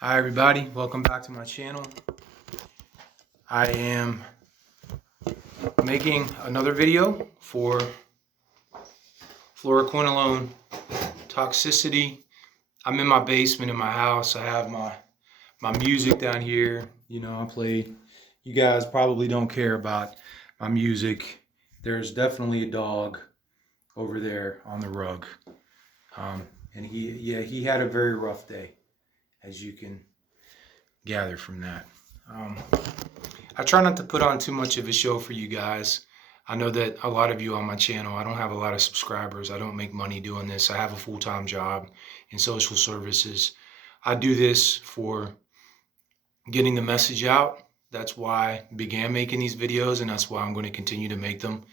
Hi everybody, welcome back to my channel. I am making another video for fluoroquinolone toxicity. I'm in my basement in my house. I have my music down here. I play. You guys probably don't care about my music. There's definitely a dog over there on the rug. And he had a very rough day, as you can gather from that. I try not to put on too much of a show for you guys. I know that a lot of you on my channel, I don't have a lot of subscribers. I don't make money doing this. I have a full-time job in social services. I do this for getting the message out. That's why I began making these videos, and that's why I'm going to continue to make them.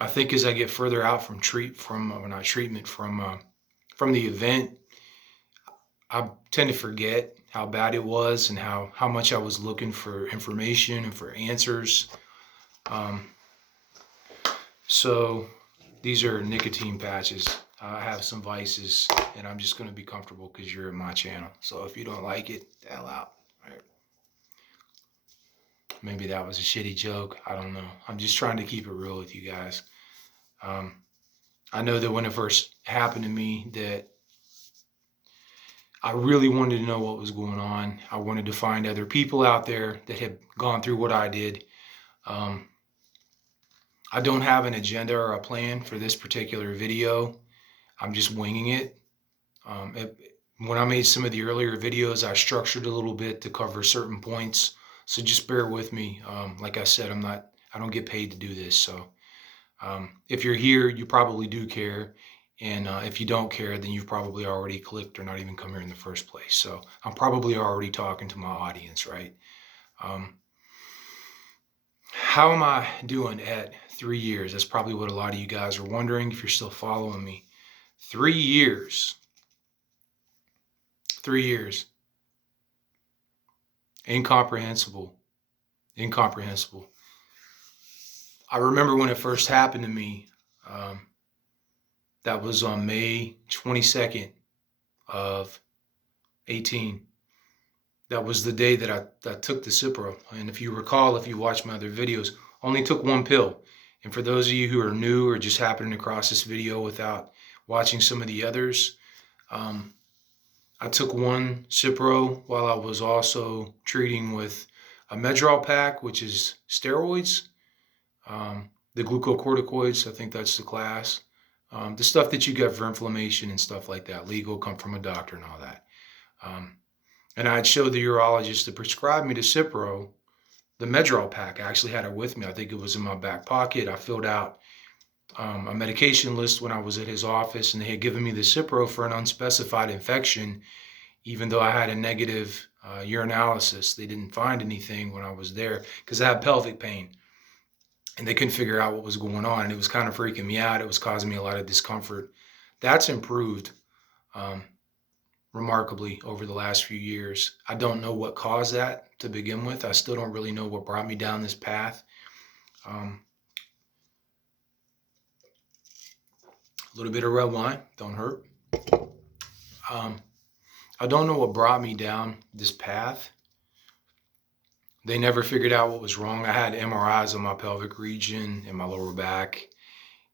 I think as I get further out from the event, I tend to forget how bad it was and how much I was looking for information and for answers. So these are nicotine patches. I have some vices, and I'm just going to be comfortable because you're in my channel. So if you don't like it, the hell out. Right? Maybe that was a shitty joke. I don't know. I'm just trying to keep it real with you guys. I know that when it first happened to me, that I really wanted to know what was going on. I wanted to find other people out there that had gone through what I did. I don't have an agenda or a plan for this particular video. I'm just winging it. When I made some of the earlier videos, I structured a little bit to cover certain points. So just bear with me. Like I said, I don't get paid to do this. So if you're here, you probably do care. And if you don't care, then you've probably already clicked or not even come here in the first place. So I'm probably already talking to my audience, right? How am I doing at 3 years? That's probably what a lot of you guys are wondering if you're still following me. 3 years. 3 years. Incomprehensible. Incomprehensible. I remember when it first happened to me. That was on May 22nd of 18. That was the day that I took the Cipro. And if you recall, if you watch my other videos, only took one pill. And for those of you who are new or just happening across this video without watching some of the others, I took one Cipro while I was also treating with a Medrol pack, which is steroids, the glucocorticoids, I think that's the class. The stuff that you get for inflammation and stuff like that, legal, come from a doctor and all that. And I'd showed the urologist to prescribe me the Cipro, the Medrol pack. I actually had it with me. I think it was in my back pocket. I filled out a medication list when I was at his office, and they had given me the Cipro for an unspecified infection, even though I had a negative urinalysis. They didn't find anything when I was there because I had pelvic pain, and they couldn't figure out what was going on, and it was kind of freaking me out. It was causing me a lot of discomfort. That's improved remarkably over the last few years. I don't know what caused that to begin with. I still don't really know what brought me down this path. A little bit of red wine, don't hurt. I don't know what brought me down this path. They never figured out what was wrong. I had MRIs on my pelvic region and my lower back,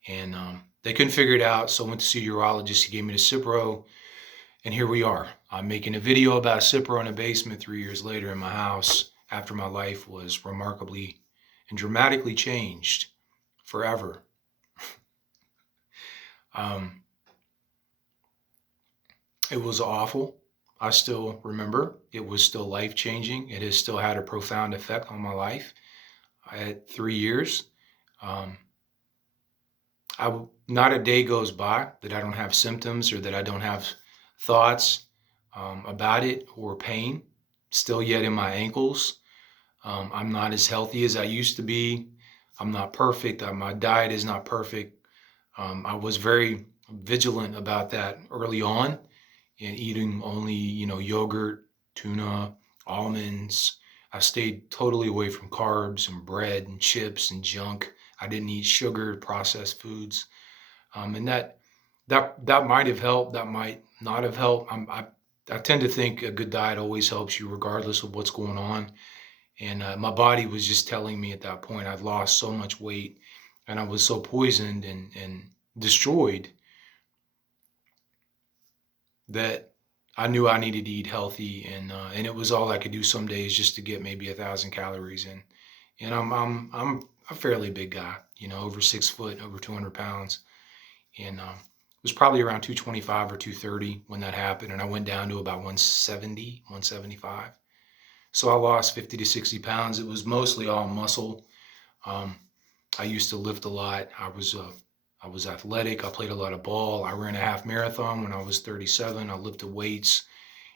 and they couldn't figure it out. So I went to see a urologist. He gave me the Cipro, and here we are. I'm making a video about a Cipro in a basement 3 years later in my house after my life was remarkably and dramatically changed forever. It was awful. I still remember. It was still life-changing. It has still had a profound effect on my life. I had 3 years. Not a day goes by that I don't have symptoms or that I don't have thoughts about it or pain. Still yet in my ankles. I'm not as healthy as I used to be. I'm not perfect. My diet is not perfect. I was very vigilant about that early on, and eating only, yogurt, tuna, almonds. I stayed totally away from carbs and bread and chips and junk. I didn't eat sugar, processed foods. And that might have helped. That might not have helped. I tend to think a good diet always helps you regardless of what's going on. And my body was just telling me at that point I'd lost so much weight and I was so poisoned and destroyed that I knew I needed to eat healthy, and it was all I could do some days just to get maybe 1,000 calories in. And I'm a fairly big guy, over 6 foot, over 200 pounds, and it was probably around 225 or 230 when that happened, and I went down to about 170, 175. So I lost 50 to 60 pounds. It was mostly all muscle. Um, I used to lift a lot. I was athletic. I played a lot of ball. I ran a half marathon when I was 37. I lifted weights,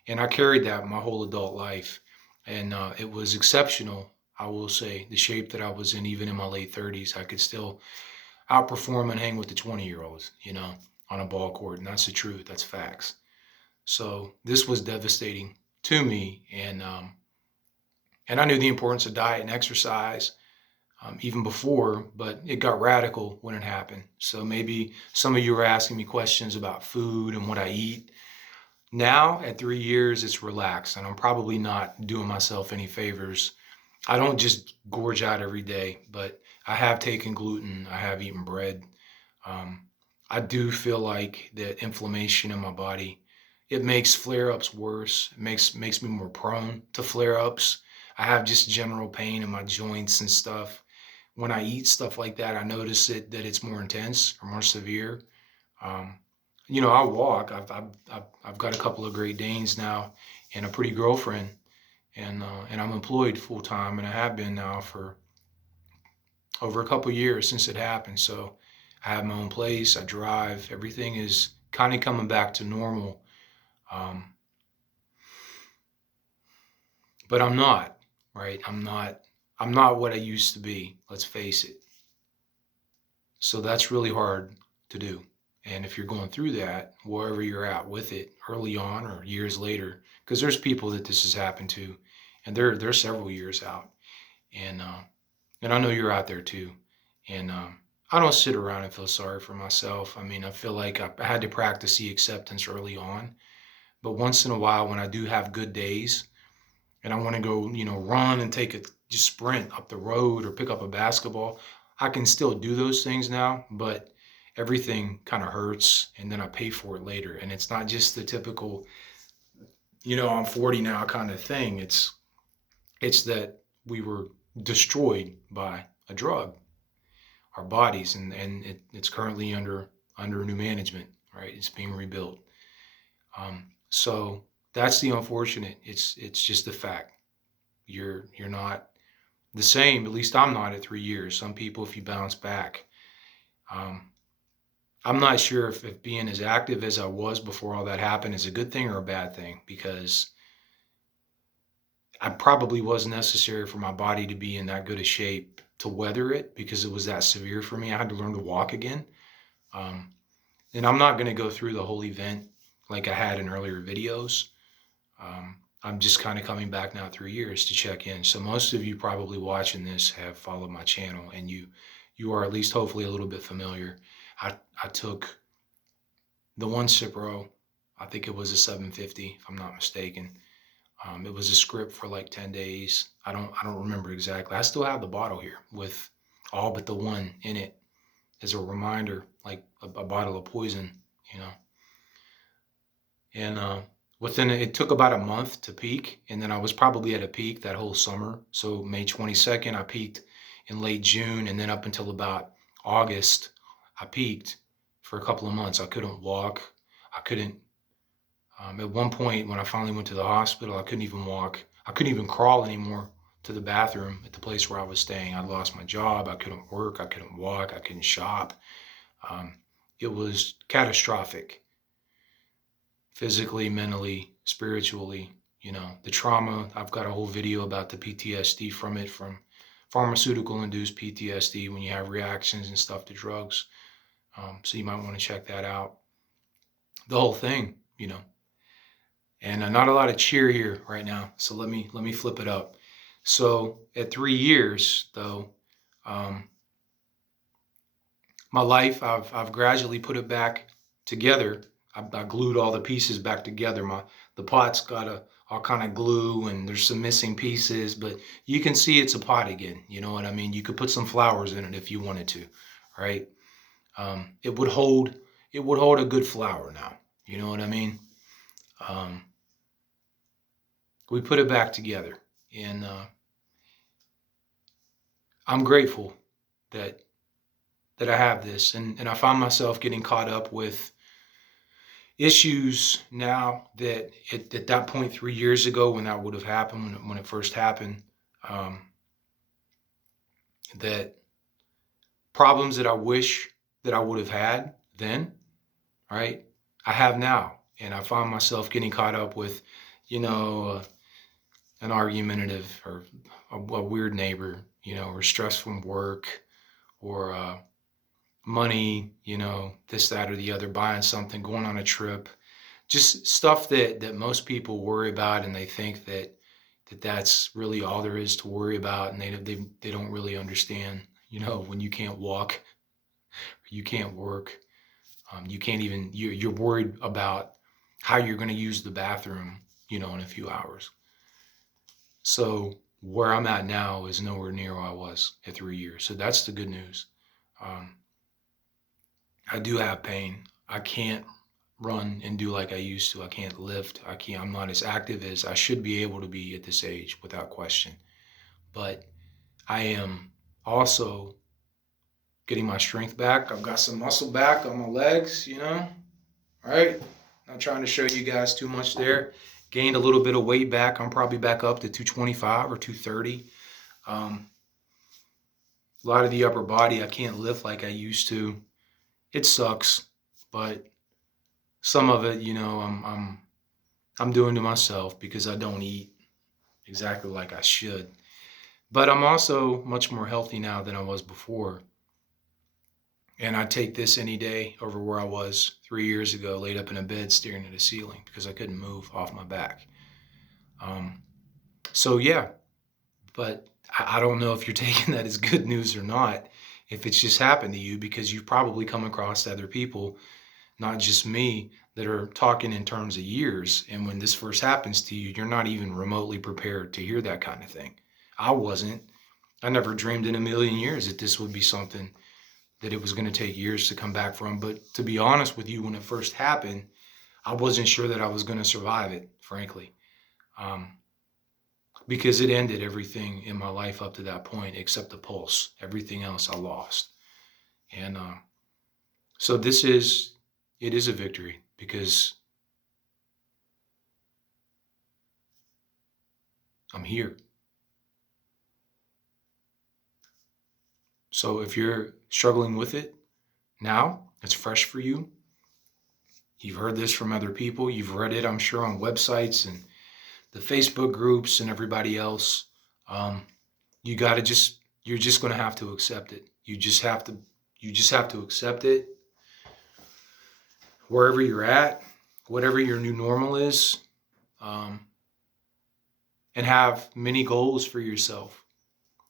and I carried that my whole adult life. And it was exceptional. I will say the shape that I was in, even in my late 30s, I could still outperform and hang with the 20-year-olds, on a ball court. And that's the truth. That's facts. So this was devastating to me. And I knew the importance of diet and exercise even before, but it got radical when it happened. So maybe some of you are asking me questions about food and what I eat. Now, at 3 years, it's relaxed, and I'm probably not doing myself any favors. I don't just gorge out every day, but I have taken gluten. I have eaten bread. Um, I do feel like the inflammation in my body, it makes flare-ups worse. It makes me more prone to flare-ups. I have just general pain in my joints and stuff. When I eat stuff like that, I notice that it's more intense or more severe. Um, I walk. I've got a couple of Great Danes now and a pretty girlfriend, and I'm employed full time, and I have been now for over a couple of years since it happened. So I have my own place. I drive. Everything is kind of coming back to normal. Um, but I'm not, right? I'm not what I used to be. Let's face it. So that's really hard to do. And if you're going through that, wherever you're at with it, early on or years later, because there's people that this has happened to, and they're several years out, and I know you're out there too, and I don't sit around and feel sorry for myself. I mean, I feel like I had to practice the acceptance early on, but once in a while, when I do have good days, and I want to go, run and take a just sprint up the road or pick up a basketball, I can still do those things now, but everything kind of hurts and then I pay for it later. And it's not just the typical, I'm 40 now kind of thing. It's that we were destroyed by a drug, our bodies, and it's currently under new management, right? It's being rebuilt. So that's the unfortunate. It's just the fact. You're not the same. At least I'm not at 3 years. Some people, if you bounce back, I'm not sure if being as active as I was before all that happened is a good thing or a bad thing, because I probably wasn't necessary for my body to be in that good a shape to weather it, because it was that severe for me. I had to learn to walk again. Um, and I'm not going to go through the whole event like I had in earlier videos. I'm just kind of coming back now 3 years to check in. So most of you probably watching this have followed my channel, and you are at least hopefully a little bit familiar. I took the one Cipro, I think it was a 750, if I'm not mistaken. It was a script for like 10 days. I don't remember exactly. I still have the bottle here with all but the one in it as a reminder, like a bottle of poison, you know. And it took about a month to peak, and then I was probably at a peak that whole summer. So May 22nd, I peaked in late June, and then up until about August, I peaked for a couple of months. I couldn't walk. I couldn't. At one point, when I finally went to the hospital, I couldn't even walk. I couldn't even crawl anymore to the bathroom at the place where I was staying. I'd lost my job. I couldn't work. I couldn't walk. I couldn't shop. It was catastrophic. Physically, mentally, spiritually, the trauma. I've got a whole video about the PTSD from it, from pharmaceutical induced PTSD when you have reactions and stuff to drugs. So you might want to check that out. The whole thing, and not a lot of cheer here right now. So let me flip it up. So at 3 years though, my life, I've gradually put it back together. I glued all the pieces back together. The pot's got all kind of glue, and there's some missing pieces, but you can see it's a pot again. You know what I mean? You could put some flowers in it if you wanted to, right? It would hold a good flower now. You know what I mean? Um, we put it back together, and I'm grateful that I have this, and I find myself getting caught up with issues now that at that point 3 years ago, when that would have happened, when it first happened, um, that problems that I wish that I would have had then, right? I have now, and I find myself getting caught up with, you know, an argumentative or a weird neighbor, you know, or stress from work, or money, you know, this, that, or the other, buying something, going on a trip, just stuff that most people worry about, and they think that's really all there is to worry about, and they don't really understand, you know, when you can't walk, you can't work, you can't even, you're worried about how you're going to use the bathroom, you know, in a few hours. So where I'm at now is nowhere near where I was at 3 years. So that's the good news. I do have pain. I can't run and do like I used to. I can't lift. I'm not as active as I should be able to be at this age, without question. But I am also getting my strength back. I've got some muscle back on my legs, you know, right? Not trying to show you guys too much there. Gained a little bit of weight back. I'm probably back up to 225 or 230. A lot of the upper body, I can't lift like I used to. It sucks, but some of it, you know, I'm doing to myself because I don't eat exactly like I should. But I'm also much more healthy now than I was before. And I take this any day over where I was 3 years ago, laid up in a bed staring at a ceiling because I couldn't move off my back. So yeah, but I don't know if you're taking that as good news or not, if it's just happened to you, because you've probably come across other people, not just me, that are talking in terms of years. And when this first happens to you, you're not even remotely prepared to hear that kind of thing. I wasn't. I never dreamed in a million years that this would be something that it was going to take years to come back from. But to be honest with you, when it first happened, I wasn't sure that I was going to survive it, frankly, because it ended everything in my life up to that point, except the pulse. Everything else I lost. And so it is a victory, because I'm here. So if you're struggling with it now, it's fresh for you. You've heard this from other people. You've read it, I'm sure, on websites and the Facebook groups and everybody else. You got to you're just going to have to accept it. You just have to accept it wherever you're at, whatever your new normal is, and have many goals for yourself.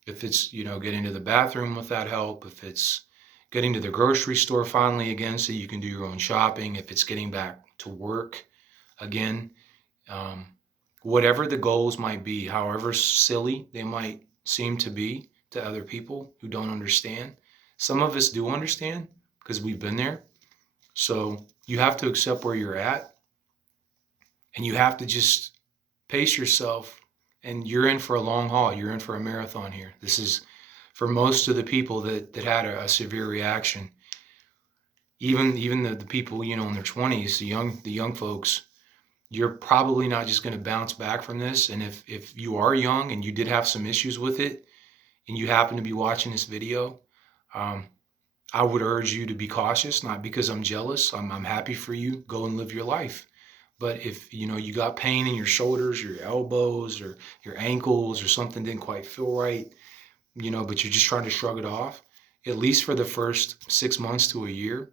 If it's, you know, getting to the bathroom without help, if it's getting to the grocery store finally again so you can do your own shopping, if it's getting back to work again, whatever the goals might be, however silly they might seem to be to other people who don't understand. Some of us do understand because we've been there. So you have to accept where you're at, and you have to just pace yourself. And you're in for a long haul. You're in for a marathon here. This is for most of the people that had a severe reaction. Even the people, you know, in their 20s, the young folks, you're probably not just going to bounce back from this. And if you are young and you did have some issues with it, and you happen to be watching this video, I would urge you to be cautious. Not because I'm jealous. I'm happy for you. Go and live your life. But if, you know, you got pain in your shoulders, your elbows, or your ankles, or something didn't quite feel right, you know, but you're just trying to shrug it off, at least for the first 6 months to a year,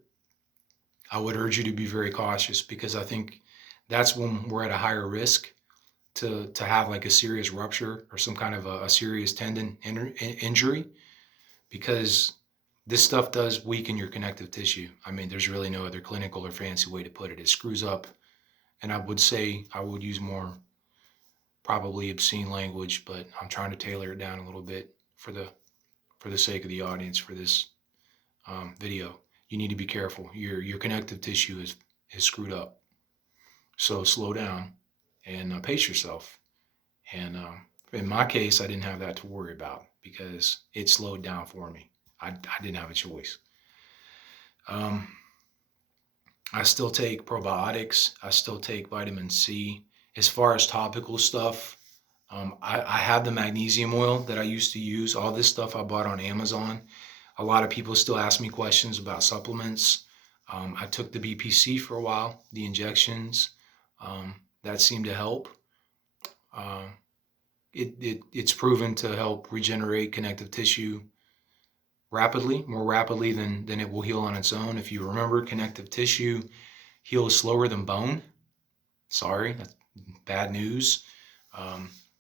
I would urge you to be very cautious, because I think that's when we're at a higher risk to have like a serious rupture or some kind of a serious tendon injury, because This stuff does weaken your connective tissue. I mean, there's really no other clinical or fancy way to put it. It screws up, and I would say I would use more probably obscene language, but I'm trying to tailor it down a little bit for the sake of the audience for this video. You need to be careful. Your connective tissue is screwed up. So slow down and pace yourself. And in my case, I didn't have that to worry about because it slowed down for me. I didn't have a choice. I still take probiotics. I still take vitamin C. As far as topical stuff, I have the magnesium oil that I used to use. All this stuff I bought on Amazon. A lot of people still ask me questions about supplements. I took the BPC for a while, the injections. That seemed to help. It's proven to help regenerate connective tissue rapidly, more rapidly than it will heal on its own. If you remember, connective tissue heals slower than bone. Sorry, that's bad news.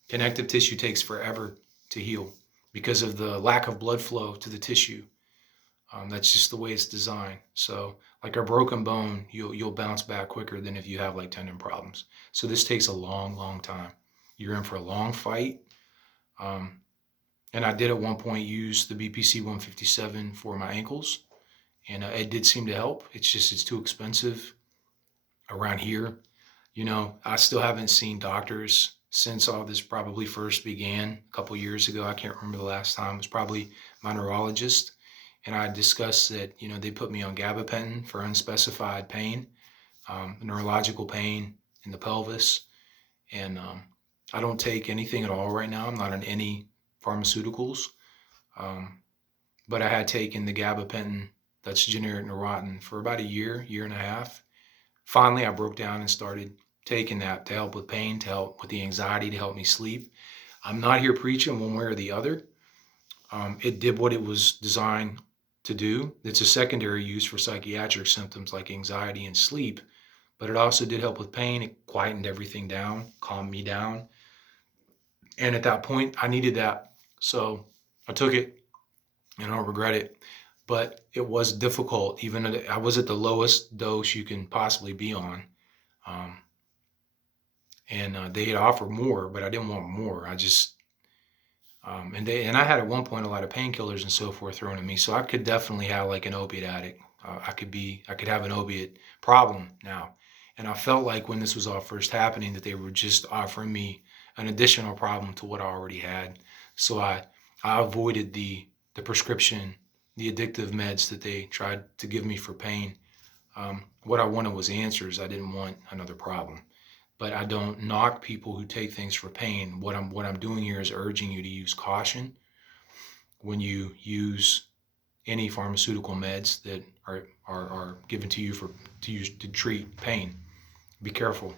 Connective tissue takes forever to heal because of the lack of blood flow to the tissue. That's just the way it's designed. So like a broken bone, you'll bounce back quicker than if you have like tendon problems. So this takes a long, long time. You're in for a long fight. And I did at one point use the BPC 157 for my ankles, and it did seem to help. It's too expensive around here. You know, I still haven't seen doctors since all this probably first began a couple years ago. I can't remember the last time. It was probably my neurologist, and I discussed that, you know, they put me on gabapentin for unspecified pain, neurological pain in the pelvis, and I don't take anything at all right now. I'm not on any pharmaceuticals, but I had taken the gabapentin, that's generic Neurontin, for about a year and a half. Finally, I broke down and started taking that to help with pain, to help with the anxiety, to help me sleep. I'm not here preaching one way or the other. It did what it was designed to do. It's a secondary use for psychiatric symptoms like anxiety and sleep, but it also did help with pain. It quietened everything down, calmed me down. And at that point, I needed that. So I took it, and I don't regret it. But it was difficult. Even I was at the lowest dose you can possibly be on. And they had offered more, but I didn't want more. I just, and I had at one point a lot of painkillers and so forth thrown at me. So I could definitely have like an opiate addict. I could have an opiate problem now. And I felt like when this was all first happening that they were just offering me an additional problem to what I already had. So I avoided the prescription, the addictive meds that they tried to give me for pain. What I wanted was answers. I didn't want another problem. But I don't knock people who take things for pain. What I'm doing here is urging you to use caution when you use any pharmaceutical meds that are given to you to treat pain. Be careful.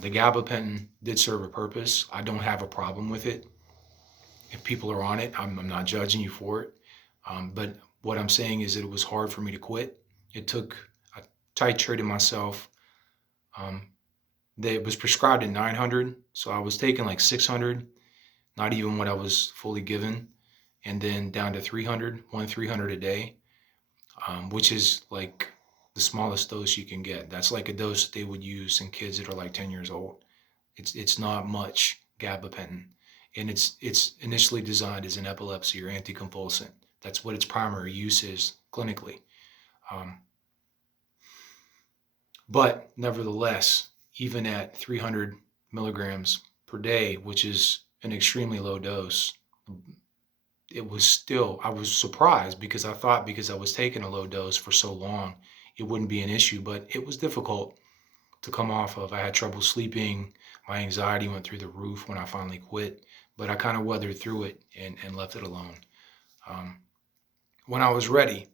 The gabapentin did serve a purpose. I don't have a problem with it. If people are on it, I'm not judging you for it. But what I'm saying is that it was hard for me to quit. I titrated myself. It was prescribed at 900, so I was taking like 600, not even what I was fully given, and then down to 300 a day, which is like the smallest dose you can get. That's like a dose that they would use in kids that are like 10 years old. It's not much gabapentin, and it's initially designed as an epilepsy or anticonvulsant. That's what its primary use is clinically. But nevertheless, even at 300 milligrams per day, which is an extremely low dose, it was still, I was surprised because I thought because I was taking a low dose for so long, it wouldn't be an issue, but it was difficult to come off of. I had trouble sleeping. My anxiety went through the roof when I finally quit, but I kind of weathered through it and left it alone when I was ready.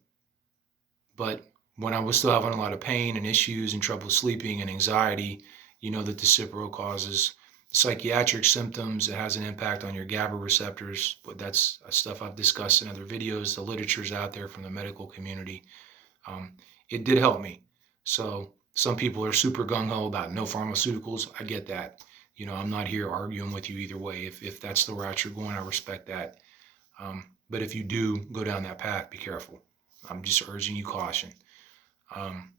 But when I was still having a lot of pain and issues and trouble sleeping and anxiety, you know that the Cipro causes psychiatric symptoms. It has an impact on your GABA receptors, but that's stuff I've discussed in other videos. The literature's out there from the medical community. It did help me. So some people are super gung-ho about no pharmaceuticals. I get that. You know, I'm not here arguing with you either way. If that's the route you're going, I respect that. But if you do go down that path, be careful. I'm just urging you caution. Um,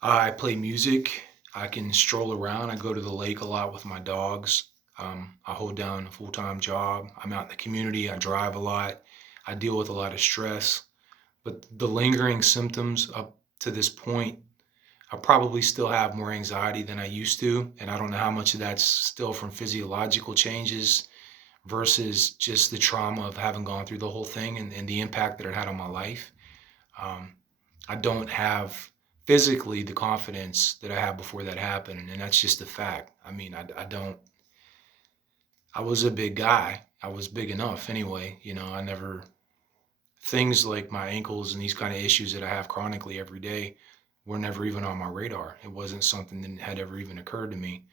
I play music. I can stroll around. I go to the lake a lot with my dogs. I hold down a full-time job. I'm out in the community. I drive a lot. I deal with a lot of stress. But the lingering symptoms up to this point, I probably still have more anxiety than I used to. And I don't know how much of that's still from physiological changes versus just the trauma of having gone through the whole thing and the impact that it had on my life. Um, I don't have physically the confidence that I had before that happened, and that's just a fact. I mean, I don't. I was a big guy. I was big enough anyway. I never things like my ankles and these kind of issues that I have chronically every day were never even on my radar. It wasn't something that had ever even occurred to me.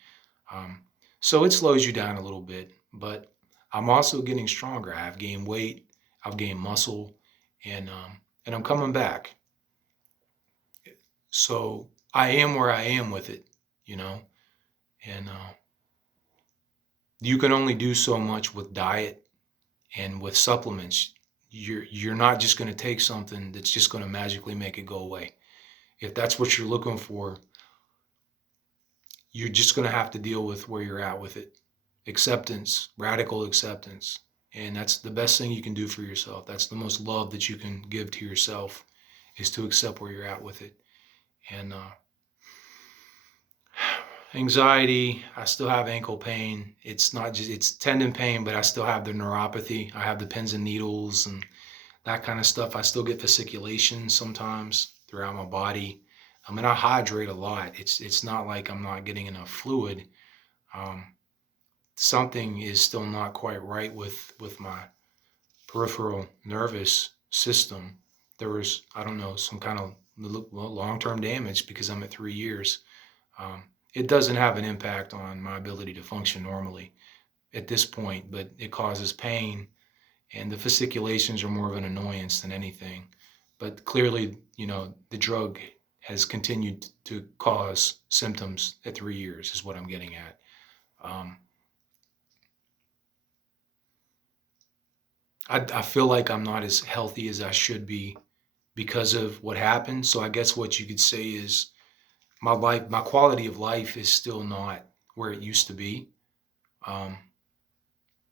Um, so it slows you down a little bit, but I'm also getting stronger. I've gained weight, I've gained muscle, and I'm coming back. So I am where I am with it, you know, and you can only do so much with diet and with supplements. You're not just going to take something that's just going to magically make it go away. If that's what you're looking for, you're just going to have to deal with where you're at with it. Acceptance, radical acceptance. And that's the best thing you can do for yourself. That's the most love that you can give to yourself, is to accept where you're at with it. And anxiety, I still have ankle pain. It's not just, it's tendon pain, but I still have the neuropathy. I have the pins and needles and that kind of stuff. I still get fasciculation sometimes throughout my body. I mean, I hydrate a lot. It's not like I'm not getting enough fluid. Um, Something is still not quite right with my peripheral nervous system. There was, I don't know, some kind of long-term damage because I'm at 3 years. Um, it doesn't have an impact on my ability to function normally at this point, but it causes pain, and the fasciculations are more of an annoyance than anything. But clearly, the drug has continued to cause symptoms at 3 years, is what I'm getting at. Um, I feel like I'm not as healthy as I should be because of what happened. So I guess what you could say is my quality of life is still not where it used to be. Um,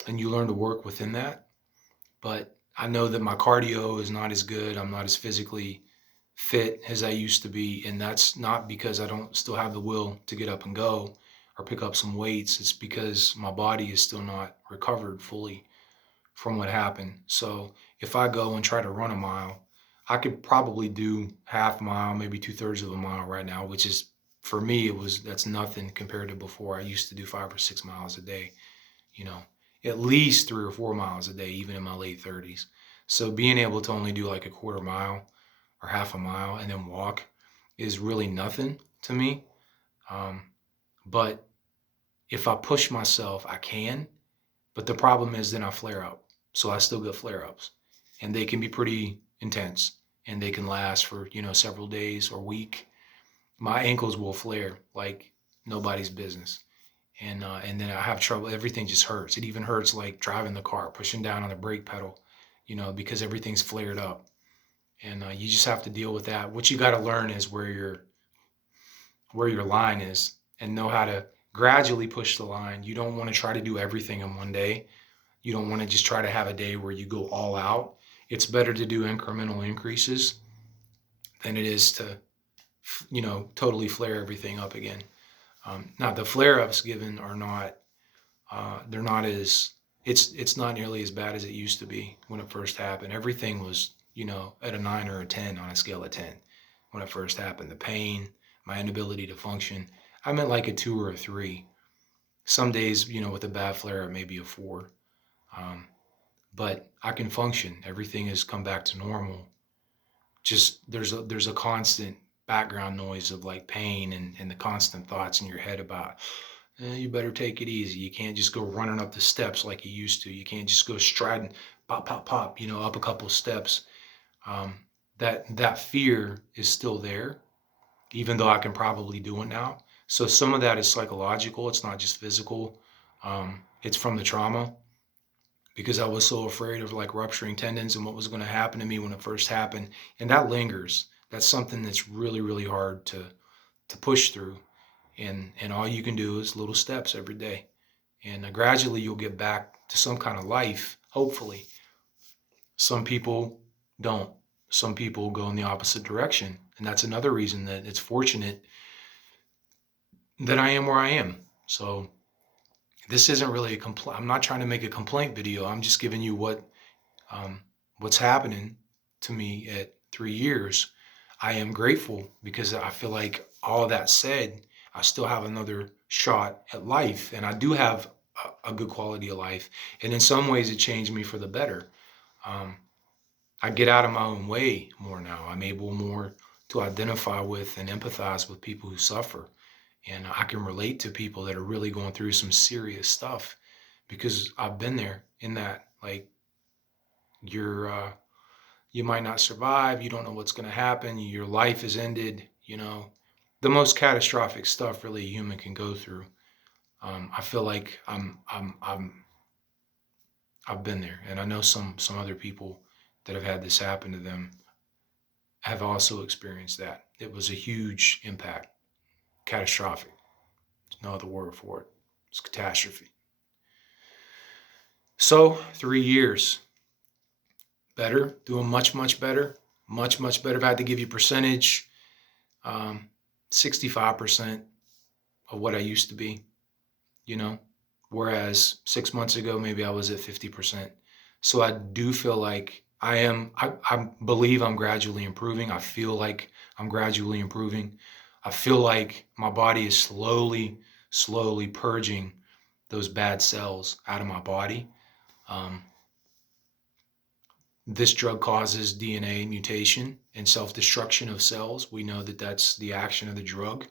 and you learn to work within that. But I know that my cardio is not as good. I'm not as physically fit as I used to be. And that's not because I don't still have the will to get up and go or pick up some weights. It's because my body is still not recovered fully from what happened. So if I go and try to run a mile, I could probably do half a mile, maybe 2/3 of a mile right now, which is, for me, that's nothing compared to before. I used to do 5 or 6 miles a day, you know, at least 3 or 4 miles a day, even in my late 30s. So being able to only do like a quarter mile or half a mile and then walk is really nothing to me. Um, but if I push myself, I can. But the problem is then I flare up. So I still get flare ups, and they can be pretty intense, and they can last for, several days or week. My ankles will flare like nobody's business. And then I have trouble. Everything just hurts. It even hurts like driving the car, pushing down on the brake pedal, because everything's flared up. And you just have to deal with that. What you got to learn is where your line is, and know how to gradually push the line. You don't want to try to do everything in one day. You don't want to just try to have a day where you go all out. It's better to do incremental increases than it is to, totally flare everything up again. Now the flare-ups given are not, they're not as, it's not nearly as bad as it used to be when it first happened. Everything was, at a 9 or a 10 on a scale of 10 when it first happened. The pain, my inability to function, I'm at like a 2 or a 3. Some days, with a bad flare, it may be a 4. But I can function. Everything has come back to normal. Just there's a constant background noise of like pain and the constant thoughts in your head about, you better take it easy. You can't just go running up the steps like you used to. You can't just go striding, pop, pop, pop, up a couple steps. Um, that fear is still there, even though I can probably do it now. So some of that is psychological. It's not just physical. it's from the trauma, because I was so afraid of like rupturing tendons and what was going to happen to me when it first happened. And that lingers. That's something that's really, really hard to push through. And all you can do is little steps every day. And gradually you'll get back to some kind of life, hopefully. Some people don't. Some people go in the opposite direction. And that's another reason that it's fortunate that I am where I am. So this isn't really a complaint. I'm not trying to make a complaint video. I'm just giving you what's happening to me at 3 years. I am grateful because I feel like all that said, I still have another shot at life, and I do have a good quality of life. And in some ways, it changed me for the better. I get out of my own way more now. I'm able more to identify with and empathize with people who suffer. And I can relate to people that are really going through some serious stuff because I've been there in that, like, you might not survive. You don't know what's going to happen. Your life is ended, the most catastrophic stuff really a human can go through. I feel like I've been there, and I know some other people that have had this happen to them have also experienced that. It was a huge impact, catastrophic. There's no other word for it. It's catastrophe. So 3 years, better, doing much, much better, much, much better. If I had to give you percentage, 65% of what I used to be, whereas 6 months ago, maybe I was at 50%. So I do feel like I believe I'm gradually improving. I feel like I'm gradually improving. I feel like my body is slowly, slowly purging those bad cells out of my body. This drug causes DNA mutation and self-destruction of cells. We know that that's the action of the drug.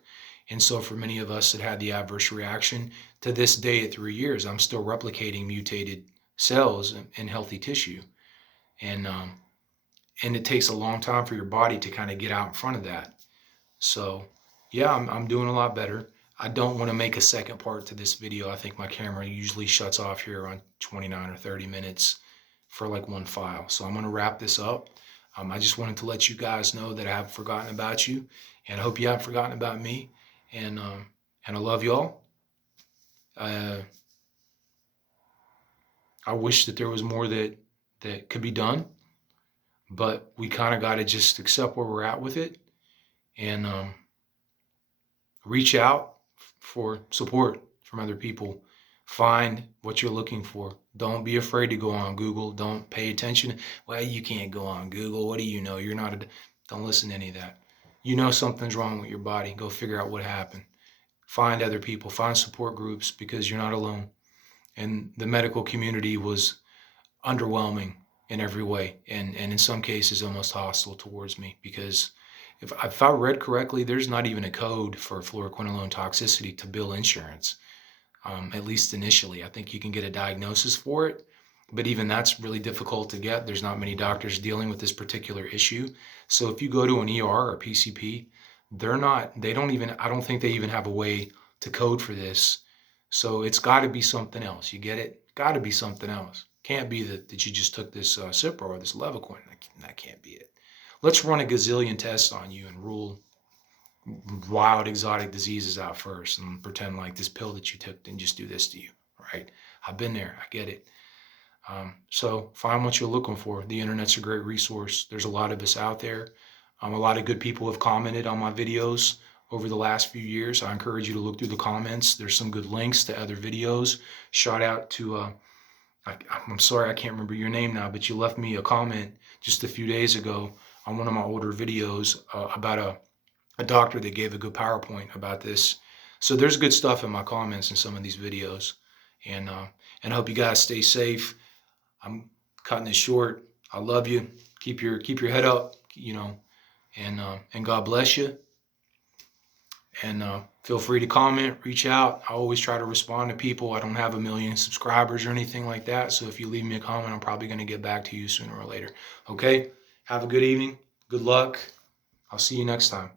And so for many of us that had the adverse reaction, to this day at 3 years, I'm still replicating mutated cells in healthy tissue. And it takes a long time for your body to kind of get out in front of that. So yeah, I'm doing a lot better. I don't want to make a second part to this video. I think my camera usually shuts off here around 29 or 30 minutes for like one file. So I'm going to wrap this up. I just wanted to let you guys know that I haven't forgotten about you, and I hope you haven't forgotten about me. And I love y'all. I wish that there was more that could be done, but we kind of got to just accept where we're at with it and reach out for support from other people. Find what you're looking for. Don't be afraid to go on Google. Don't pay attention. Well, you can't go on Google. What do you know? You're not don't listen to any of that. You know something's wrong with your body. Go figure out what happened. Find other people. Find support groups, because you're not alone. And the medical community was underwhelming in every way, and in some cases almost hostile towards me, because if I read correctly, there's not even a code for fluoroquinolone toxicity to bill insurance, at least initially. I think you can get a diagnosis for it, but even that's really difficult to get. There's not many doctors dealing with this particular issue. So if you go to an ER or PCP, I don't think they even have a way to code for this. So it's got to be something else. You get it? Got to be something else. Can't be that you just took this Cipro or this Levaquin. That can't be it. Let's run a gazillion tests on you and rule wild exotic diseases out first, and pretend like this pill that you took didn't just do this to you, right? I've been there. I get it. So find what you're looking for. The internet's a great resource. There's a lot of us out there. A lot of good people have commented on my videos over the last few years. I encourage you to look through the comments. There's some good links to other videos. Shout out to I'm sorry, I can't remember your name now, but you left me a comment just a few days ago on one of my older videos about a doctor that gave a good PowerPoint about this. So there's good stuff in my comments in some of these videos. And I hope you guys stay safe. I'm cutting this short. I love you. Keep your head up, and God bless you. And feel free to comment, reach out. I always try to respond to people. I don't have 1 million subscribers or anything like that. So if you leave me a comment, I'm probably going to get back to you sooner or later. Okay? Have a good evening. Good luck. I'll see you next time.